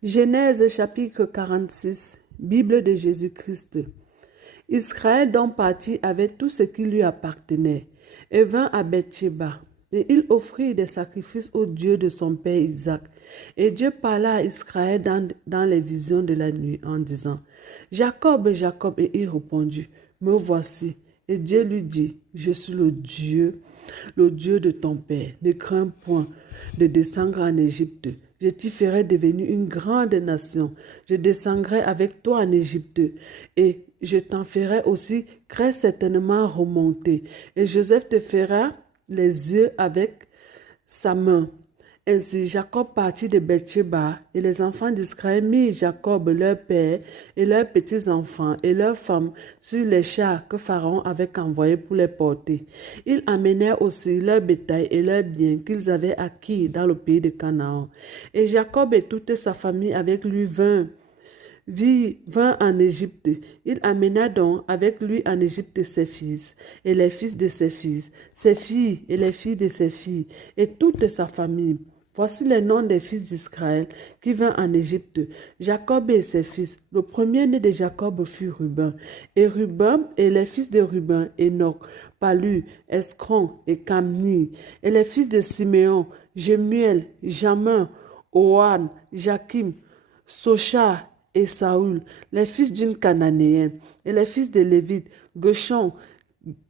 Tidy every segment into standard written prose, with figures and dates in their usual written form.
Genèse chapitre 46, Bible de Jésus-Christ. Israël donc partit avec tout ce qui lui appartenait et vint à Beersheba. Et il offrit des sacrifices au Dieu de son père Isaac. Et Dieu parla à Israël dans les visions de la nuit en disant, Jacob, Jacob, et il répondit, me voici. Et Dieu lui dit, je suis le Dieu de ton père. Ne crains point de descendre en Égypte. Je t'y ferai devenir une grande nation. Je descendrai avec toi en Égypte et je t'en ferai aussi très certainement remonter. Et Joseph te fera les yeux avec sa main. Ainsi Jacob partit de Beersheba, et les enfants d'Israël mirent Jacob, leur père, et leurs petits-enfants, et leurs femmes, sur les chars que Pharaon avait envoyés pour les porter. Ils amenèrent aussi leur bétail et leurs biens qu'ils avaient acquis dans le pays de Canaan. Et Jacob et toute sa famille avec lui vint en Égypte. Il amena donc avec lui en Égypte ses fils, et les fils de ses fils, ses filles et les filles de ses filles, et toute sa famille. Voici les noms des fils d'Israël qui vinrent en Égypte. Jacob et ses fils. Le premier-né de Jacob fut Ruben. Et Ruben et les fils de Ruben, Enoch, Palu, Escron et Camni. Et les fils de Siméon, Jemuel, Jamin, Ohan, Jakim, Socha et Saoul, les fils d'une Cananéenne. Et les fils de Lévite, Gershon,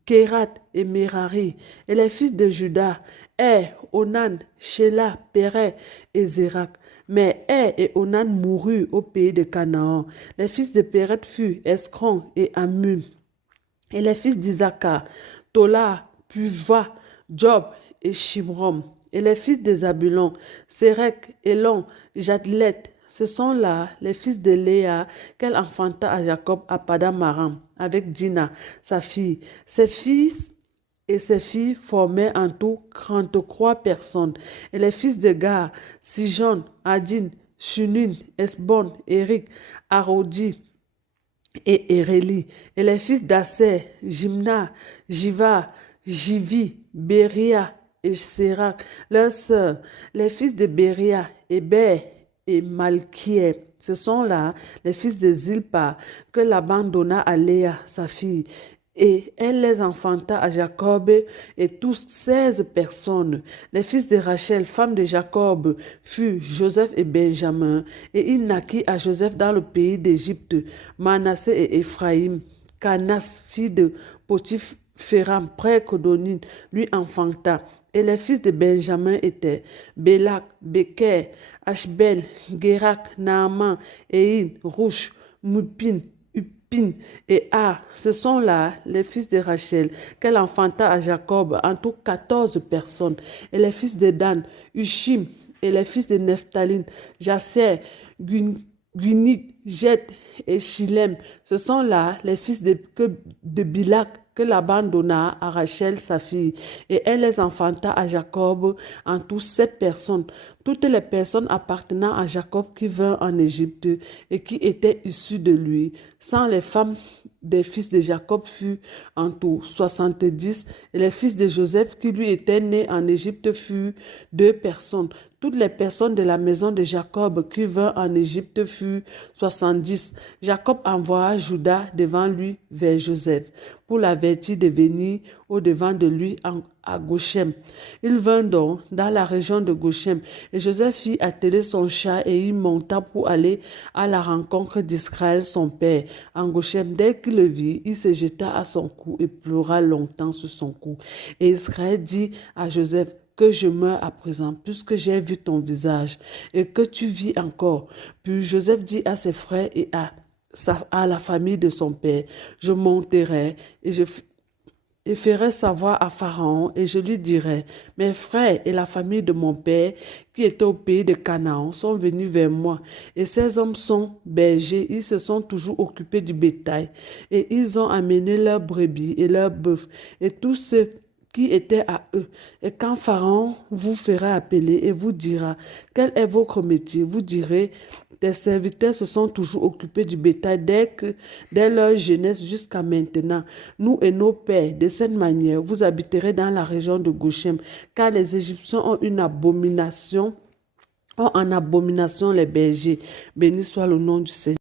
Kérat et Merari. Et les fils de Juda, Onan, Shelah, Péret et Zérak. Mais et Onan moururent au pays de Canaan. Les fils de Péret furent Escron et Amun. Et les fils d'Isaacar, Tola, Puva, Job et Shimrom. Et les fils de Zabulon, Sérek, Elon, Jadlet. Ce sont là les fils de Léa qu'elle enfanta à Jacob à Padam-Aram avec Dina, sa fille. Ses fils et ses filles formaient en tout 33 personnes. Et les fils de Gar, Sijon, Adin, Shunin, Esbon, Eric, Arodi et Eréli. Et les fils d'Asser, Jimna, Jiva, Jivi, Beria et Sérac, leurs sœurs. Les fils de Beria, Héber et Malkiel. Ce sont là les fils de Zilpa que Laban donna à Léa, sa fille. Et elle les enfanta à Jacob et tous 16 personnes. Les fils de Rachel, femme de Jacob, furent Joseph et Benjamin. Et il naquit à Joseph dans le pays d'Égypte, Manassé et Éphraïm. Canas, fille de Potiphéram, près Codonin, lui enfanta. Et les fils de Benjamin étaient Bélak, Beker, Ashbel, Gérak, Naaman, Ein, Rouch, Mupin, Upin et Ar. Ce sont là les fils de Rachel qu'elle enfanta à Jacob, en tout 14 personnes. Et les fils de Dan, Ushim, et les fils de Nephtalim, Jasser, Gunit, Jet et Shilem. Ce sont là les fils de Bilak que Laban donna à Rachel, sa fille, et elle les enfanta à Jacob, en tout 7 personnes. Toutes les personnes appartenant à Jacob qui vinrent en Égypte et qui étaient issues de lui, sans les femmes des fils de Jacob furent en tout 70, et les fils de Joseph qui lui étaient nés en Égypte furent 2 personnes. Toutes les personnes de la maison de Jacob qui vinrent en Égypte furent 70. Jacob envoya Juda devant lui vers Joseph pour l'avertir de venir au-devant de lui à Goshem. Il vint donc dans la région de Goshem, et Joseph fit atteler son char et il monta pour aller à la rencontre d'Israël son père en Goshem. Dès qu'il le vit, il se jeta à son cou et pleura longtemps sur son cou. Et Israël dit à Joseph, que je meure à présent, puisque j'ai vu ton visage, et que tu vis encore. Puis Joseph dit à ses frères et à la famille de son père, je monterai et ferai savoir à Pharaon, et je lui dirai, mes frères et la famille de mon père, qui étaient au pays de Canaan, sont venus vers moi, et ces hommes sont bergers, ils se sont toujours occupés du bétail, et ils ont amené leurs brebis et leurs bœufs, et tous ceux qui étaient à eux. Et quand Pharaon vous fera appeler et vous dira, quel est votre métier? Vous direz, tes serviteurs se sont toujours occupés du bétail dès leur jeunesse jusqu'à maintenant. Nous et nos pères, de cette manière, vous habiterez dans la région de Goshem, car les Égyptiens ont une abomination ont en abomination les bergers. Béni soit le nom du Seigneur.